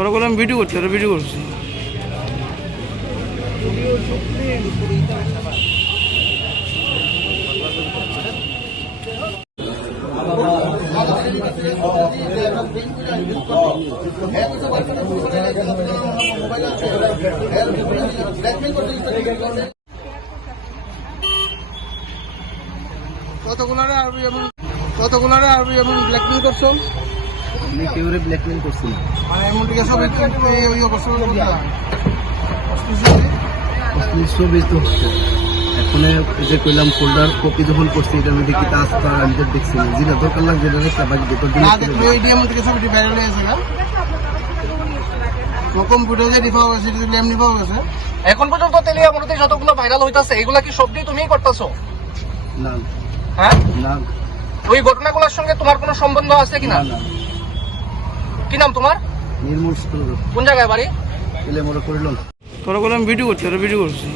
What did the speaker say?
তোরা বলে আমি ভিডিও করছি ওরা ভিডিও করছি। কতগুলারে আরবি এবং কতগুলারে আরবি এবং ব্ল্যাকমেল করছ? আমি কেউরে ব্ল্যাকমেল করছি না। মানে এমন দিকে সব একটু একটু এই ওই অবস্থা ছবি তো হচ্ছে। এখন যে কইলাম ফোল্ডার কপি যখন করছি এটা আমি দেখি কাজ করা আমি তো দেখছি না। যেটা দরকার লাগছে এটা দেখতে বাকি দুটো দিন ওই ডিএম থেকে ছবিটি ভাইরাল হয়েছে না? কম্পিউটার যে রিফা সেটা এমনি পাওয়া গেছে। এখন পর্যন্ত তেলিয়া মূলত যতগুলো ভাইরাল হইতাছে এগুলা কি সবটি তুমিই করতেছো? না। হ্যাঁ? না। ওই ঘটনাগুলোর সঙ্গে তোমার কোনো সম্বন্ধ আছে কিনা? না না। কি নাম তোমার? নির্মল স্টোর কোন জায়গায় বাড়ি? এলে মোড়ে করিল তোরা বলে আমি ভিডিও করছি ওরা ভিডিও করছি